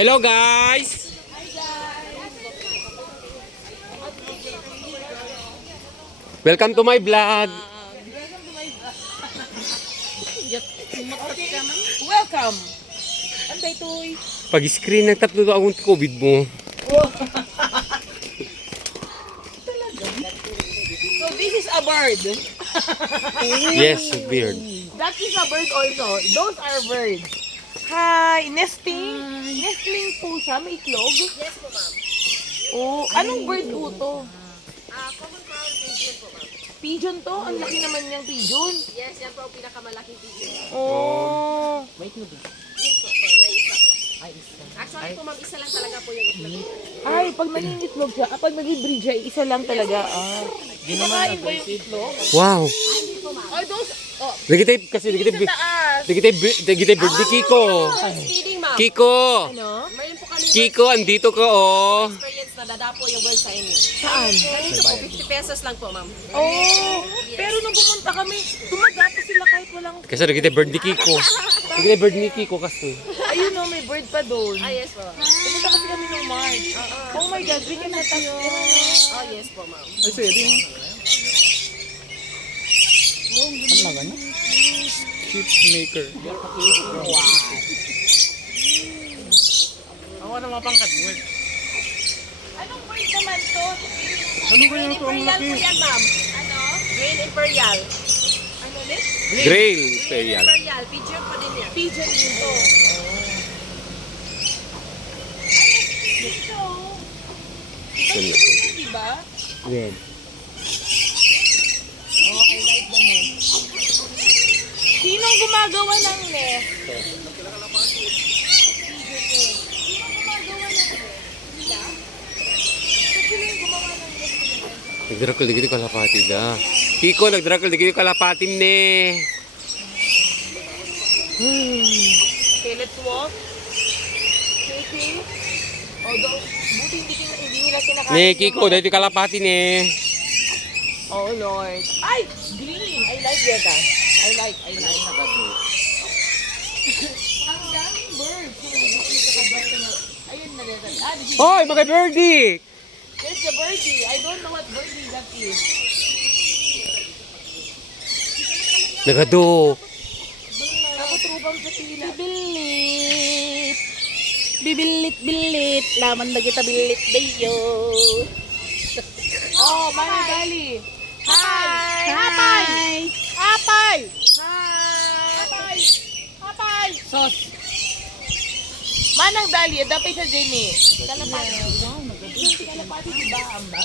Hello guys! Welcome to my vlog. Welcome. Anday toy. Pag-screen ng tatlo akong COVID mo. So this is a bird. Yes, weird. That is a bird also. Those are birds. Hi, nesting. Nestling po siya, may itlog. Yes po, ma'am. Oh, anong bird po to? Common crown pigeon po, ma'am. Pigeon to? Ang laki naman niyang pigeon. Yes, yan po ang pinakamalaking pigeon. Oh. Yes po, may isa po. Actually po, ma'am, isa lang talaga po yung itlog. Ay, pag nangingitlog siya, pag nag-breed siya, isa lang talaga. Kumakain ba yung itlog? Wow! Oh, those, oh, Nagitay kasi sa taas. nagitay birthday Kiko. Feeding, ma'am. Kiko! Ano? Mayroon po kami Kiko, andito ka oh. experience na dadapo yung bird sa inyo. Saan? Ganito po, 50 pesos lang po, ma'am. Oh, pero nung pumunta kami, tumagapo sila kahit walang... Kasi nagitay birthday Kiko. Nagitay birthday Kiko kasi. Ayun no, may bird pa doon. Ah, yes po. Pumunta kasi kami nung March. Oh my God, we can touch it. Oh, yes po, ma'am. Anong bird naman to? Green Imperial po yan, ma'am. Ano? Green Imperial. Ano ulit? Grail Green Imperial. Imperial. Pigeon pa din yan. Pigeon din to. Ito. Diba? Red. Oh, I like the nest. Sinong gumagawa ng nest? Pigeon yun. Sinong gumagawa ng nest? Sila? So, sila yung gumawa ng nest nila. Nagdrakol dito kalapati da. Kiko, nagdrakol dito kalapatin ne. Okay, let's walk. Okay. Although, buti hindi nila kinakain. Ne, Kiko, dito kalapati ne. Oh, Lord. Ay! Green! I like that. I like. Ang daming birds. Ayun na rin. Ah, this is- Hoy, mga birdie! there's the birdie. I don't know what birdie that is. Nagado. Ako trupang sa pila. Bibilit. Laman na kita bilit dayo. Oh, Manang Gali. Hi! Hi! Apay! Hi! Apay! Sos. Manang Dali, adapay sa Jenny. Kalapati. Wow, maganda. Kalapati, di ba, Amba?